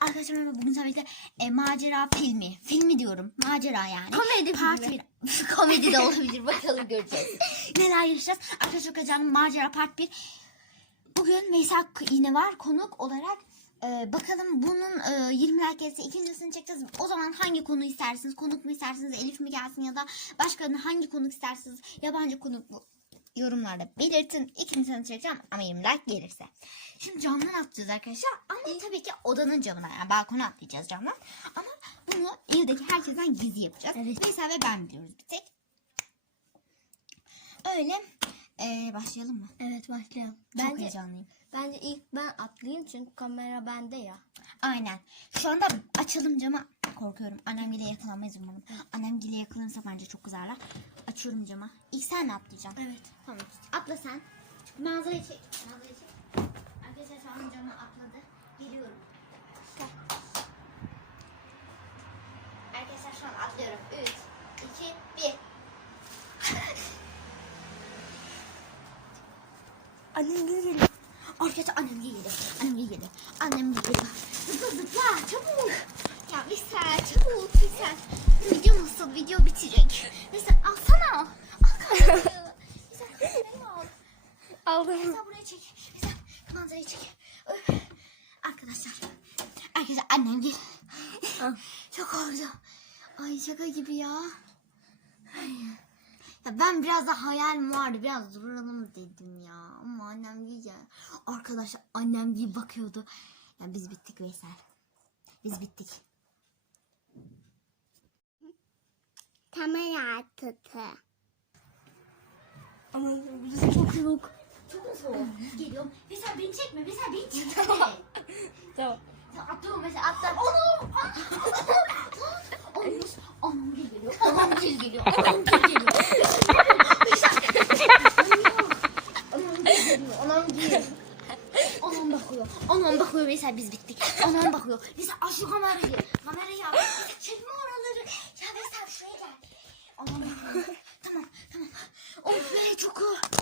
Arkadaşlar merhaba. bugün tabii ki e, macera filmi. Filmi diyorum. Macera yani. Komedi Part filmi. bir- Komedi de olabilir. Bakalım göreceğiz. Neler yaşayacağız. Arkadaşlar heyecanlıyım. Macera part 1. Bugün Veysel yine var konuk olarak. E, bakalım bunun e, 20 like gelirse ikincisini çekeceğiz. O zaman hangi konu istersiniz? Konuk mu istersiniz? Elif mi gelsin ya da başka hangi konuk istersiniz? Yabancı konuk mu? Yorumlarda belirtin. İkincisini çekeceğim ama 20 like gelirse. Şimdi camdan atlayacağız arkadaşlar. Ama tabii ki odanın camına yani balkona atlayacağız camdan. Ama bunu evdeki herkesten gizli yapacağız. Evet. Veysel ve ben biliyoruz bir tek. Öyle. Ee, başlayalım mı? Evet başlayalım. Çok Bence, heyecanlıyım. bence ilk ben atlayayım çünkü kamera bende ya. Aynen. Şu anda açalım camı. Korkuyorum. Annem gile yakalanmayız umarım. Annem gile yakalanırsa bence çok kızarlar. Açıyorum camı. İlk sen ne atlayacaksın? Evet. Tamam. Atla sen. Manzarayı çek. Manzarayı çek. Arkadaşlar şu an camı atladı. Geliyorum. Gel. Arkadaşlar şu an atlıyorum. 3, 2, 1. Annem geliyor. Arkadaşlar. Annem geliyor. Annem geliyor. Zıpla zıpla çabuk. Veysel çabuk Veysel. Video nasıl? Video bitecek. Veysel alsana. Al kamerayı. Kamerayı al. Aldım. Buraya çek. Veysel manzarayı çek. Öf. Arkadaşlar. Arkadaşlar annem gel. Çok oldu. Ay şaka gibi ya. Ay. Ya ben biraz da hayalim vardı. Biraz duralım dedim ya. Ama annem gibi ya. Arkadaşlar annem gibi bakıyordu. Ya biz bittik Veysel. Biz bittik. Kamera tutu. Ama burası çok soğuk. Çok mu soğuk? Geliyorum. Veysel beni çekme. Veysel beni çekme. Tamam. Sen atlıyorum mesela atla. Anam! Anam! Anam gel geliyor. Anam gel geliyor. Anam gel geliyor. Anam gel geliyor. Anam gel. Anam bakıyor. Anam bakıyor mesela biz bittik. Anam bakıyor. Mesela şu kamerayı. Kamerayı al. tamam tamam. Of be Çuku.